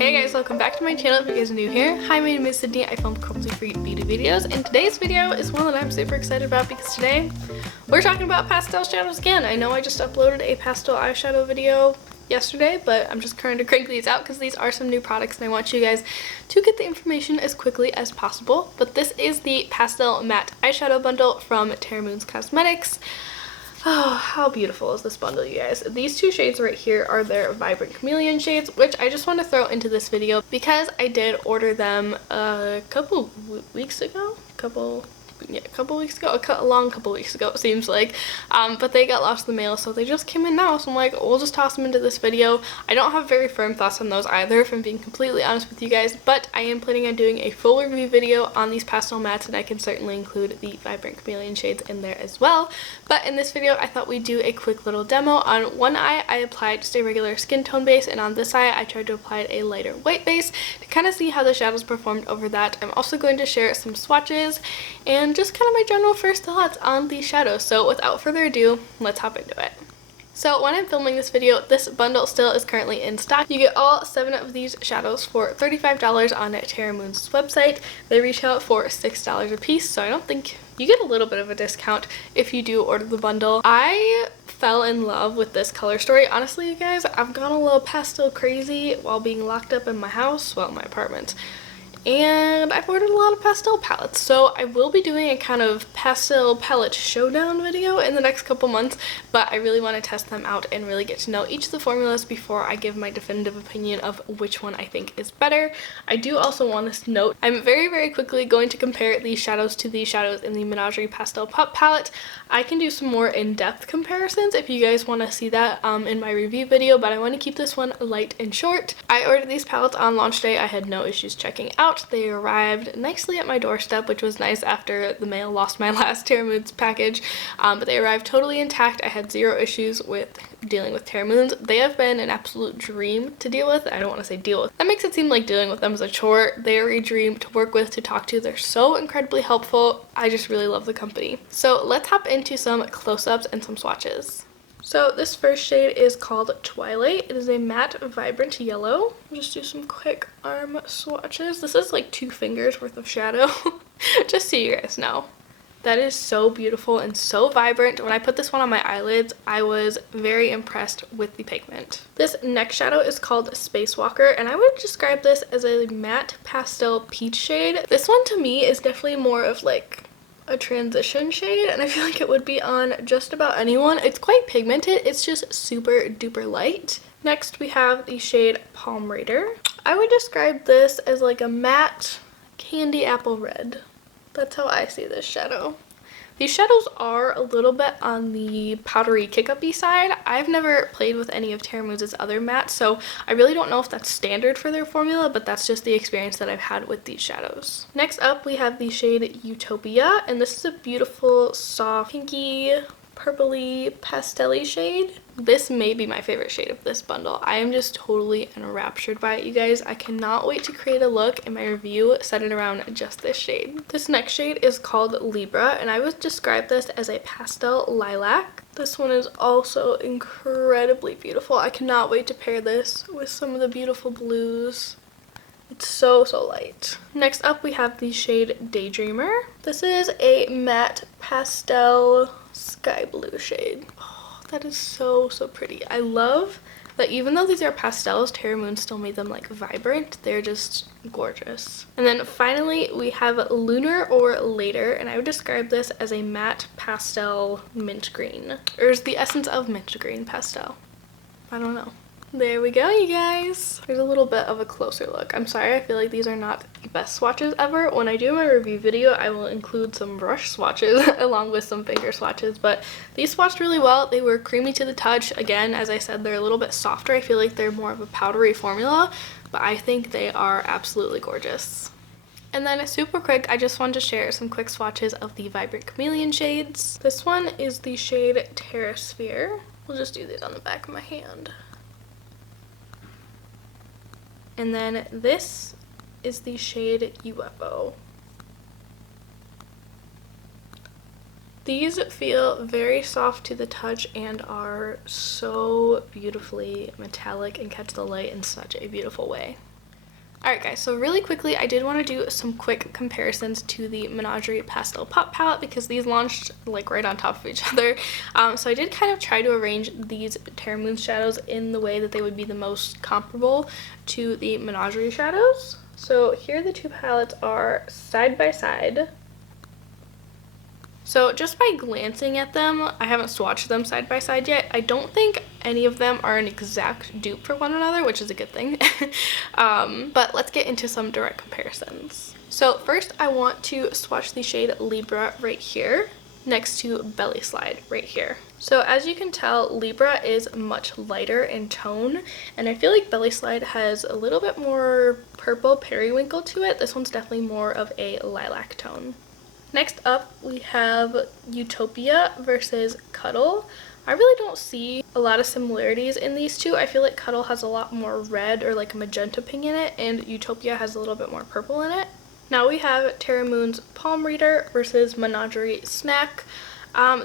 Hey guys, welcome back to my channel if you guys are new here. Hi, my name is Sydney. I film cruelty-free beauty videos, and today's video is one that I'm super excited about because today we're talking about pastel shadows again. I know I just uploaded a pastel eyeshadow video yesterday, but I'm just trying to crank these out because these are some new products and I want you guys to get the information as quickly as possible. But this is the Pastel Matte Eyeshadow Bundle from Terra Moons Cosmetics. Oh, how beautiful is this bundle, you guys. These two shades right here are their Vibrant Chameleon shades, which I just want to throw into this video because I did order them a couple weeks ago, a long couple weeks ago it seems like, but they got lost in the mail, so they just came in now, so I'm like, we'll just toss them into this video. I don't have very firm thoughts on those either, if I'm being completely honest with you guys, but I am planning on doing a full review video on these pastel mattes, and I can certainly include the Vibrant Chameleon shades in there as well. But in this video I thought we'd do a quick little demo. On one eye I applied just a regular skin tone base, and on this eye I tried to apply a lighter white base to kind of see how the shadows performed over that. I'm also going to share some swatches and just kind of my general first thoughts on these shadows. So without further ado, let's hop into it. So when I'm filming this video, this bundle still is currently in stock. You get all 7 of these shadows for $35 on Terra Moons' website. They retail for $6 a piece, so I don't think you get a little bit of a discount if you do order the bundle. I fell in love with this color story. Honestly, you guys, I've gone a little pastel crazy while being locked up in my house, well, my apartment. And I've ordered a lot of pastel palettes, so I will be doing a kind of pastel palette showdown video in the next couple months, but I really want to test them out and really get to know each of the formulas before I give my definitive opinion of which one I think is better. I do also want to note I'm very quickly going to compare these shadows to the shadows in the Menagerie Pastel Pup palette. I can do some more in-depth comparisons if you guys want to see that in my review video, but I want to keep this one light and short. I ordered these palettes on launch day. I had no issues checking out. They arrived nicely at my doorstep, which was nice after the mail lost my last Terra Moons package, but they arrived totally intact. I had zero issues with dealing with Terra Moons. They have been an absolute dream to deal with. I don't want to say deal with. That makes it seem like dealing with them is a chore. They are a dream to work with, to talk to. They're so incredibly helpful. I just really love the company. So let's hop into some close-ups and some swatches. So this first shade is called Twilight. It is a matte vibrant yellow. I'll just do some quick arm swatches. This is like 2 fingers worth of shadow, just so you guys know. That is so beautiful and so vibrant. When I put this one on my eyelids, I was very impressed with the pigment. This next shadow is called Spacewalker, and I would describe this as a matte pastel peach shade. This one to me is definitely more of like a transition shade, and I feel like it would be on just about anyone. It's quite pigmented, it's just super duper light. Next we have the shade Palm Raider. I would describe this as like a matte candy apple red. That's how I see this shadow. These shadows are a little bit on the powdery kick-up-y side. I've never played with any of Terra Moons' other mattes, so I really don't know if that's standard for their formula, but that's just the experience that I've had with these shadows. Next up, we have the shade Utopia, and this is a beautiful, soft, pinky, purpley, pastel-y shade. This may be my favorite shade of this bundle. I am just totally enraptured by it, you guys. I cannot wait to create a look in my review centered around just this shade. This next shade is called Libra, and I would describe this as a pastel lilac. This one is also incredibly beautiful. I cannot wait to pair this with some of the beautiful blues. It's so light. Next up we have the shade Daydreamer. This is a matte pastel sky blue shade. Oh, that is so pretty. I love that even though these are pastels, Terra Moons still made them like vibrant. They're just gorgeous. And then finally we have Lunar or Later, and I would describe this as a matte pastel mint green, or is the essence of mint green pastel. I don't know. There we go, you guys. Here's a little bit of a closer look. I'm sorry, I feel like these are not the best swatches ever. When I do my review video, I will include some brush swatches along with some finger swatches, but these swatched really well. They were creamy to the touch. Again, as I said, they're a little bit softer. I feel like they're more of a powdery formula, but I think they are absolutely gorgeous. And then super quick, I just wanted to share some quick swatches of the Vibrant Chameleon shades. This one is the shade Terra Sphere. We'll just do these on the back of my hand. And then this is the shade UFO. These feel very soft to the touch and are so beautifully metallic and catch the light in such a beautiful way. Alright guys, so really quickly I did want to do some quick comparisons to the Menagerie Pastel Pup palette because these launched like right on top of each other. So I did kind of try to arrange these Terra Moons shadows in the way that they would be the most comparable to the Menagerie shadows. So here the two palettes are side by side. So just by glancing at them, I haven't swatched them side by side yet. I don't think any of them are an exact dupe for one another, which is a good thing. But let's get into some direct comparisons. So first I want to swatch the shade Libra right here next to Belly Slide right here. So as you can tell, Libra is much lighter in tone, and I feel like Belly Slide has a little bit more purple periwinkle to it. This one's definitely more of a lilac tone. Next up, we have Utopia versus Cuddle. I really don't see a lot of similarities in these two. I feel like Cuddle has a lot more red or like a magenta pink in it, and Utopia has a little bit more purple in it. Now we have Terra Moons Palm Reader versus Menagerie Snack.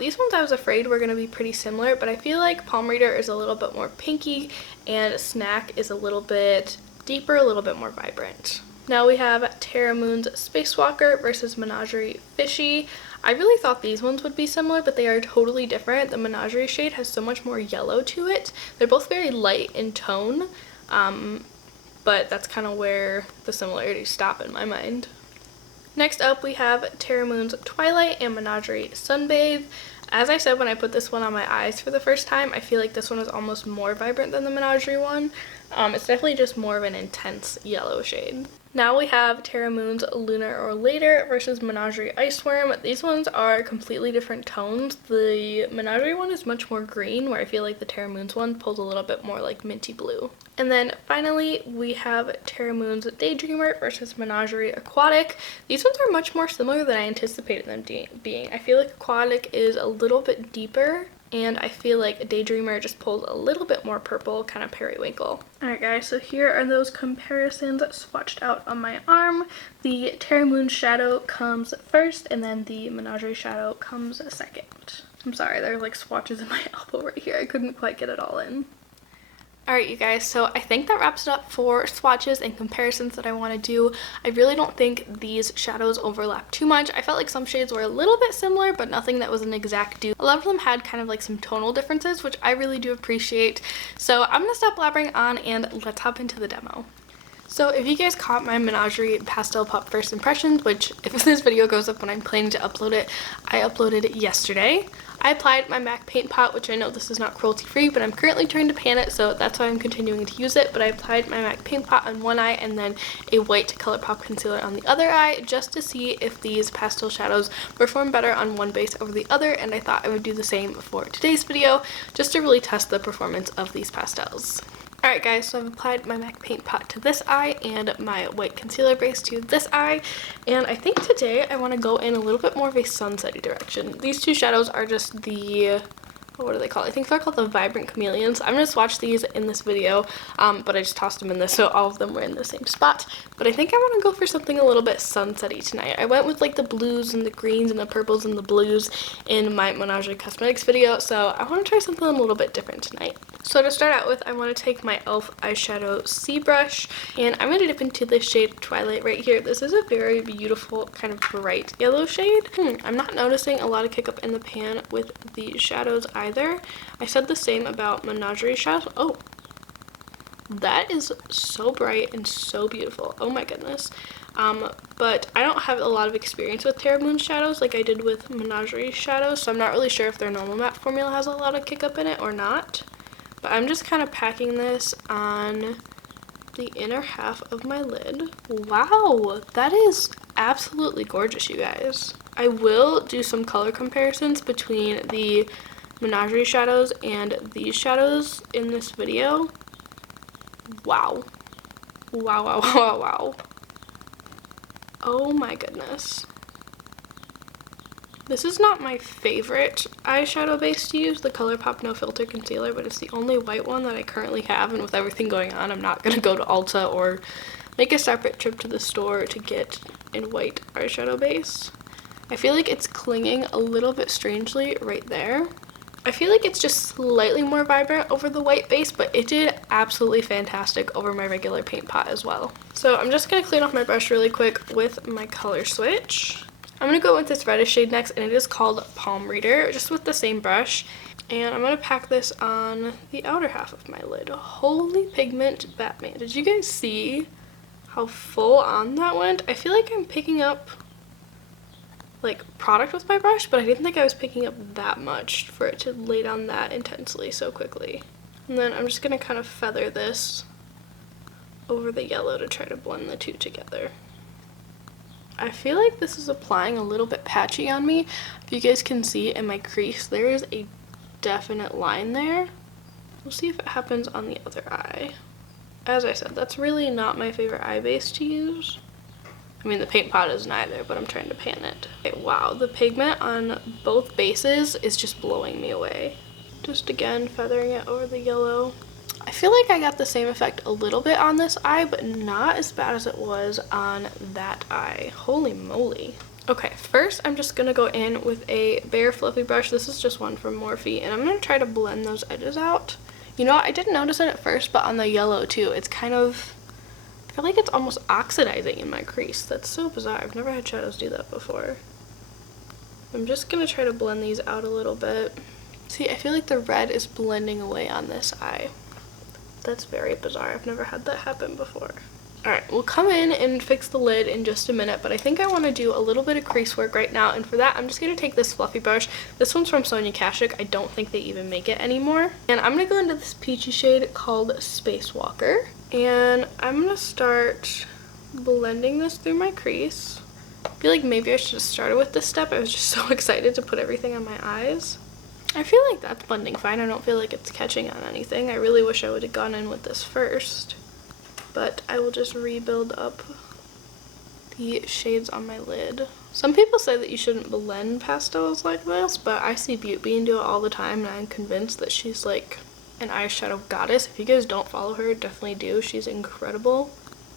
These ones I was afraid were going to be pretty similar, but I feel like Palm Reader is a little bit more pinky, and Snack is a little bit deeper, a little bit more vibrant. Now we have Terra Moons Spacewalker versus Menagerie Fishy. I really thought these ones would be similar, but they are totally different. The Menagerie shade has so much more yellow to it. They're both very light in tone, but that's kind of where the similarities stop in my mind. Next up, we have Terra Moons Twilight and Menagerie Sunbathe. As I said when I put this one on my eyes for the first time, I feel like this one is almost more vibrant than the Menagerie one. It's definitely just more of an intense yellow shade. Now we have Terra Moons Lunar or Later versus Menagerie Iceworm. These ones are completely different tones. The Menagerie one is much more green, where I feel like the Terra Moons one pulls a little bit more like minty blue. And then finally, we have Terra Moons Daydreamer versus Menagerie Aquatic. These ones are much more similar than I anticipated them being. I feel like Aquatic is a little bit deeper, and I feel like Daydreamer just pulls a little bit more purple, kind of periwinkle. Alright guys, so here are those comparisons swatched out on my arm. The Terra Moons shadow comes first, and then the Menagerie shadow comes second. I'm sorry, there are like swatches in my elbow right here. I couldn't quite get it all in. Alright you guys, so I think that wraps it up for swatches and comparisons that I want to do. I really don't think these shadows overlap too much. I felt like some shades were a little bit similar, but nothing that was an exact dupe. A lot of them had kind of like some tonal differences, which I really do appreciate. So I'm going to stop blabbering on and let's hop into the demo. So if you guys caught my Menagerie Pastel Pup first impressions, which if this video goes up when I'm planning to upload it, I uploaded it yesterday. I applied my MAC paint pot, which I know this is not cruelty free, but I'm currently trying to pan it, so that's why I'm continuing to use it. But I applied my MAC paint pot on one eye and then a white ColourPop concealer on the other eye, just to see if these pastel shadows perform better on one base over the other, and I thought I would do the same for today's video, just to really test the performance of these pastels. Alright guys, so I've applied my MAC paint pot to this eye and my white concealer base to this eye, and I think today I want to go in a little bit more of a sunsetty direction. These two shadows are just the, what do they call it? I think they're called the Vibrant Chameleons. I'm going to swatch these in this video, but I just tossed them in this so all of them were in the same spot. But I think I want to go for something a little bit sunsetty tonight. I went with like the blues and the greens and the purples and the blues in my Menagerie Cosmetics video, so I want to try something a little bit different tonight. So to start out with, I want to take my e.l.f. eyeshadow C brush, and I'm going to dip into this shade Twilight right here. This is a very beautiful kind of bright yellow shade. I'm not noticing a lot of kick up in the pan with these shadows either. I said the same about Menagerie shadows. Oh, that is so bright and so beautiful. Oh my goodness. But I don't have a lot of experience with Terra Moons shadows like I did with Menagerie shadows, so I'm not really sure if their normal matte formula has a lot of kick up in it or not. But I'm just kind of packing this on the inner half of my lid. Wow, that is absolutely gorgeous, you guys. I will do some color comparisons between the Menagerie shadows and these shadows in this video. Wow. Wow, wow, wow, wow. Oh my goodness. This is not my favorite eyeshadow base to use, the ColourPop No Filter Concealer, but it's the only white one that I currently have, and with everything going on, I'm not going to go to Ulta or make a separate trip to the store to get a white eyeshadow base. I feel like it's clinging a little bit strangely right there, I feel like it's just slightly more vibrant over the white base, but it did absolutely fantastic over my regular paint pot as well. So I'm just going to clean off my brush really quick with my color switch. I'm going to go with this reddish shade next, and it is called Palm Reader, just with the same brush. And I'm going to pack this on the outer half of my lid. Holy pigment Batman. Did you guys see how full on that went? I feel like I'm picking up like product with my brush, but I didn't think I was picking up that much for it to lay down that intensely so quickly. And then I'm just going to kind of feather this over the yellow to try to blend the two together. I feel like this is applying a little bit patchy on me. If you guys can see in my crease, there is a definite line there. We'll see if it happens on the other eye. As I said, that's really not my favorite eye base to use. I mean, the paint pot isn't either, but I'm trying to pan it. Okay, wow, the pigment on both bases is just blowing me away. Just again, feathering it over the yellow. I feel like I got the same effect a little bit on this eye, but not as bad as it was on that eye. Holy moly. Okay, first I'm just gonna go in with a bare fluffy brush. This is just one from Morphe, and I'm gonna try to blend those edges out. You know what, I didn't notice it at first, but on the yellow too, it's kind of, I feel like it's almost oxidizing in my crease. That's so bizarre. I've never had shadows do that before. I'm just gonna try to blend these out a little bit. See, I feel like the red is blending away on this eye. That's very bizarre. I've never had that happen before. Alright, we'll come in and fix the lid in just a minute, but I think I want to do a little bit of crease work right now, and for that I'm just going to take this fluffy brush. This one's from Sonia Kashuk. I don't think they even make it anymore. And I'm going to go into this peachy shade called Spacewalker, and I'm going to start blending this through my crease. I feel like maybe I should have started with this step. I was just so excited to put everything on my eyes. I feel like that's blending fine. I don't feel like it's catching on anything. I really wish I would have gone in with this first. But I will just rebuild up the shades on my lid. Some people say that you shouldn't blend pastels like this, but I see Beauty Bean do it all the time, and I'm convinced that she's like an eyeshadow goddess. If you guys don't follow her, definitely do. She's incredible.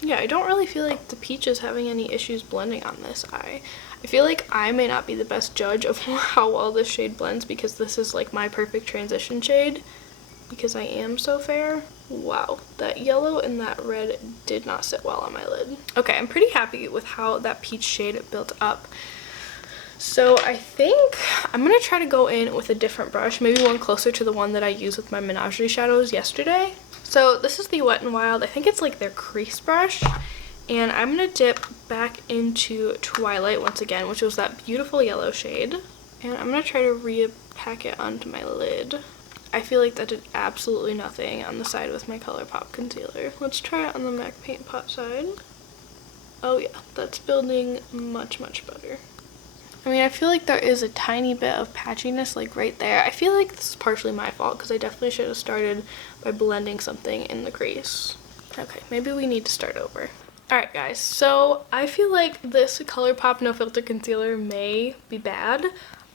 Yeah, I don't really feel like the peach is having any issues blending on this eye. I feel like I may not be the best judge of how well this shade blends, because this is like my perfect transition shade because I am so fair. Wow, that yellow and that red did not sit well on my lid. Okay, I'm pretty happy with how that peach shade built up. So I think I'm going to try to go in with a different brush, maybe one closer to the one that I used with my Menagerie shadows yesterday. So this is the Wet n Wild. I think it's like their crease brush. And I'm going to dip back into Twilight once again, which was that beautiful yellow shade. And I'm going to try to repack it onto my lid. I feel like that did absolutely nothing on the side with my ColourPop concealer. Let's try it on the MAC Paint Pot side. Oh yeah, that's building much, much better. I mean, I feel like there is a tiny bit of patchiness like right there. I feel like this is partially my fault because I definitely should have started by blending something in the crease. Okay, maybe we need to start over. Alright guys, so I feel like this ColourPop No Filter Concealer may be bad.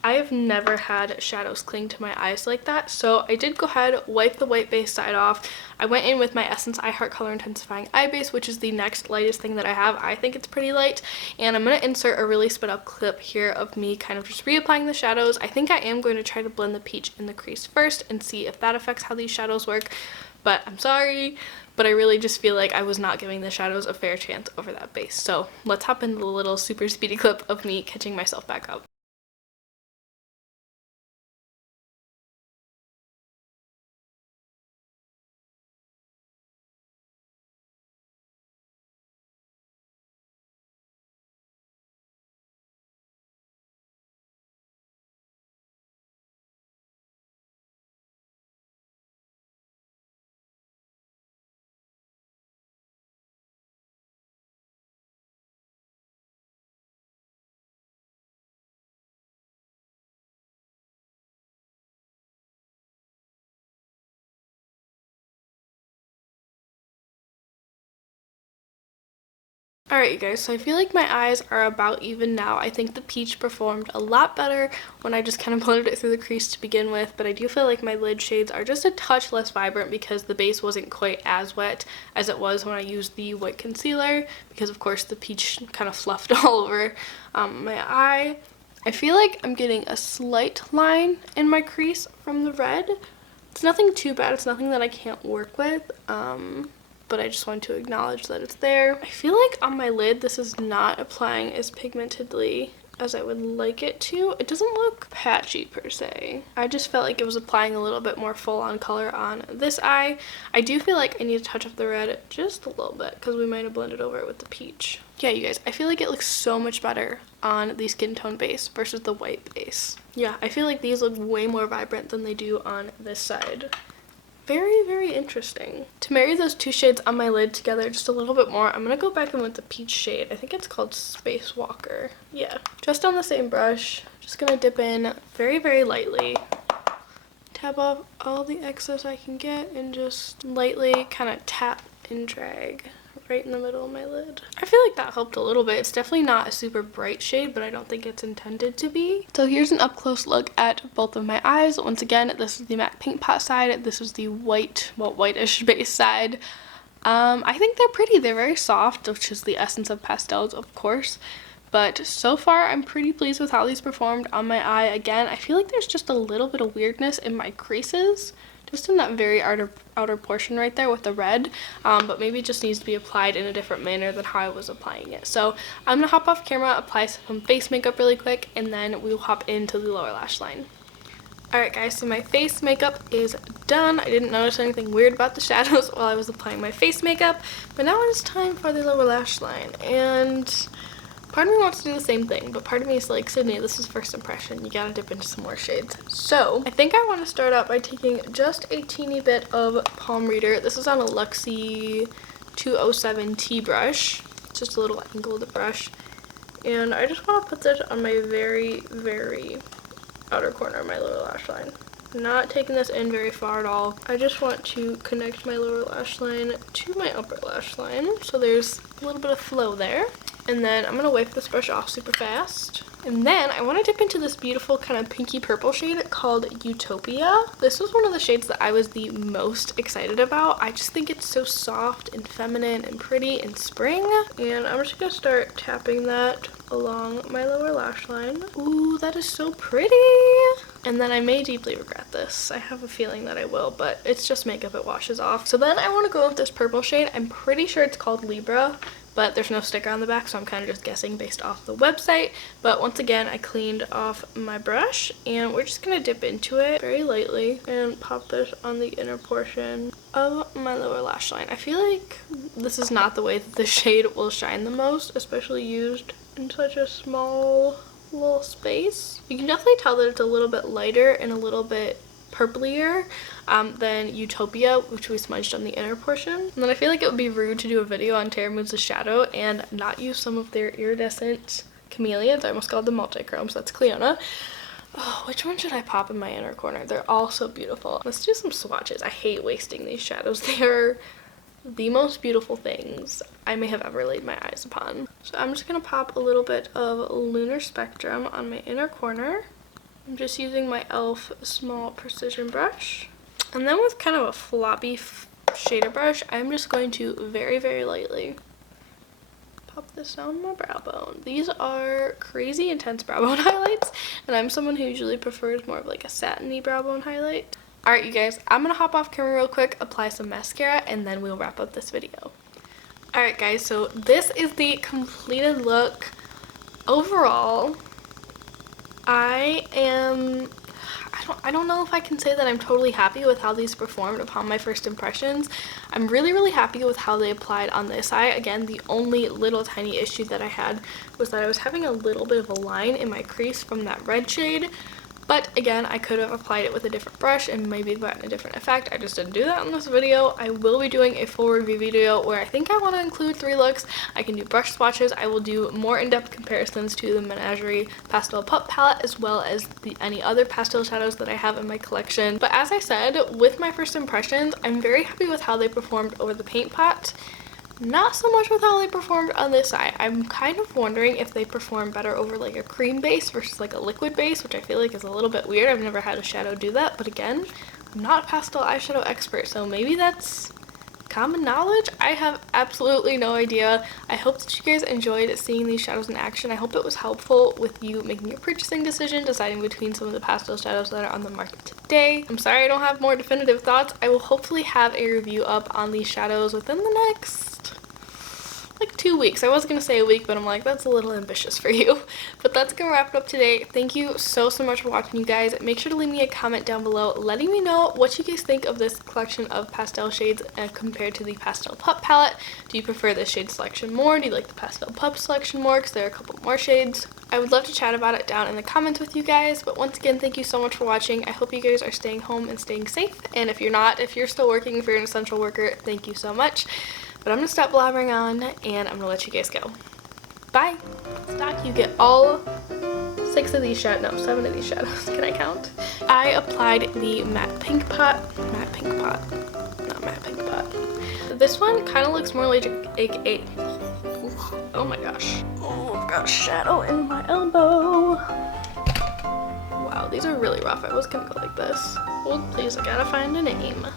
I have never had shadows cling to my eyes like that, so I did go ahead, wipe the white base side off. I went in with my Essence I Heart Color Intensifying Eye Base, which is the next lightest thing that I have. I think it's pretty light, and I'm going to insert a really sped up clip here of me kind of just reapplying the shadows. I think I am going to try to blend the peach in the crease first and see if that affects how these shadows work, but I'm sorry, but I really just feel like I was not giving the shadows a fair chance over that base. So let's hop into the little super speedy clip of me catching myself back up. Alright you guys, so I feel like my eyes are about even now. I think the peach performed a lot better when I just kind of blended it through the crease to begin with, but I do feel like my lid shades are just a touch less vibrant because the base wasn't quite as wet as it was when I used the white concealer, because of course the peach kind of fluffed all over my eye. I feel like I'm getting a slight line in my crease from the red. It's nothing too bad. It's nothing that I can't work with. But I just wanted to acknowledge that it's there. I feel like on my lid, this is not applying as pigmentedly as I would like it to. It doesn't look patchy per se. I just felt like it was applying a little bit more full-on color on this eye. I do feel like I need to touch up the red just a little bit because we might have blended over it with the peach. Yeah, you guys, I feel like it looks so much better on the skin tone base versus the white base. Yeah, I feel like these look way more vibrant than they do on this side. Very, very interesting. To marry those two shades on my lid together just a little bit more, I'm going to go back in with the peach shade. I think it's called Spacewalker. Yeah. Just on the same brush. Just going to dip in very, very lightly. Tap off all the excess I can get and just lightly kind of tap and drag right in the middle of my lid. I feel like that helped a little bit. It's definitely not a super bright shade, but I don't think it's intended to be. So here's an up close look at both of my eyes. Once again, this is the matte pink pot side. This is the white, well, whitish base side. I think they're pretty. They're very soft, which is the essence of pastels, of course. But so far, I'm pretty pleased with how these performed on my eye. Again, I feel like there's just a little bit of weirdness in my creases. Just in that very outer portion right there with the red, but maybe it just needs to be applied in a different manner than how I was applying it. So I'm gonna hop off camera, apply some face makeup really quick, and then we will hop into the lower lash line. Alright guys, so my face makeup is done. I didn't notice anything weird about the shadows while I was applying my face makeup, but now it is time for the lower lash line, and part of me wants to do the same thing, but part of me is like, Sydney, this is first impression. You gotta dip into some more shades. So I think I want to start out by taking just a teeny bit of palm reader. This is on a Luxie 207T brush. It's just a little angled brush. And I just want to put this on my very, very outer corner of my lower lash line. I'm not taking this in very far at all. I just want to connect my lower lash line to my upper lash line. So there's a little bit of flow there. And then I'm going to wipe this brush off super fast. And then I want to dip into this beautiful kind of pinky purple shade called Utopia. This was one of the shades that I was the most excited about. I just think it's so soft and feminine and pretty in spring. And I'm just going to start tapping that along my lower lash line. Ooh, that is so pretty. And then I may deeply regret this. I have a feeling that I will, but it's just makeup, it washes off. So then I want to go with this purple shade. I'm pretty sure it's called Libra, but there's no sticker on the back, so I'm kind of just guessing based off the website. But once again, I cleaned off my brush, and we're just going to dip into it very lightly and pop this on the inner portion of my lower lash line. I feel like this is not the way that the shade will shine the most, especially used in such a small little space. You can definitely tell that it's a little bit lighter and a little bit purplier than Utopia, which we smudged on the inner portion. And then I feel like it would be rude to do a video on Terra Moons Shadow and not use some of their iridescent chameleons. I almost called them multichromes. That's Cleona. Oh, which one should I pop in my inner corner? They're all so beautiful. Let's do some swatches. I hate wasting these shadows. They are the most beautiful things I may have ever laid my eyes upon. So I'm just gonna pop a little bit of Lunar Spectrum on my inner corner. I'm just using my e.l.f. small precision brush. And then with kind of a floppy shader brush, I'm just going to very, very lightly pop this down my brow bone. These are crazy intense brow bone highlights, and I'm someone who usually prefers more of like a satiny brow bone highlight. Alright you guys, I'm gonna hop off camera real quick, apply some mascara, and then we'll wrap up this video. Alright guys, so this is the completed look. Overall, I don't know if I can say that I'm totally happy with how these performed upon my first impressions. I'm really, really happy with how they applied on this eye. Again, the only little tiny issue that I had was that I was having a little bit of a line in my crease from that red shade. But again, I could have applied it with a different brush and maybe gotten a different effect. I just didn't do that in this video. I will be doing a full review video where I think I want to include 3 looks. I can do brush swatches. I will do more in-depth comparisons to the Menagerie Pastel Pup palette as well as any other pastel shadows that I have in my collection. But as I said, with my first impressions, I'm very happy with how they performed over the paint pot. Not so much with how they performed on this side. I'm kind of wondering if they perform better over like a cream base versus like a liquid base, which I feel like is a little bit weird. I've never had a shadow do that, but again, I'm not a pastel eyeshadow expert, so maybe that's common knowledge? I have absolutely no idea. I hope that you guys enjoyed seeing these shadows in action. I hope it was helpful with you making your purchasing decision, deciding between some of the pastel shadows that are on the market today. I'm sorry I don't have more definitive thoughts. I will hopefully have a review up on these shadows within the next like 2 weeks. I was gonna say a week, but I'm like, that's a little ambitious for you. But that's gonna wrap it up today. Thank you so much for watching, you guys. Make sure to leave me a comment down below letting me know what you guys think of this collection of pastel shades compared to the Pastel Pup palette. Do you prefer this shade selection more? Do you like the Pastel Pup selection more? Because there are a couple more shades. I would love to chat about it down in the comments with you guys. But once again, thank you so much for watching. I hope you guys are staying home and staying safe. And if you're not, if you're still working, if you're an essential worker, thank you so much. But I'm gonna stop blabbering on and I'm gonna let you guys go. Bye! Stock, you get all 6 of these shadows, no, 7 of these shadows. Can I count? I applied the matte pink pot. This one kind of looks more like a oh my gosh. Oh, I've got shadow in my elbow. Wow, these are really rough. I was gonna go like this. Hold please, I gotta find a name.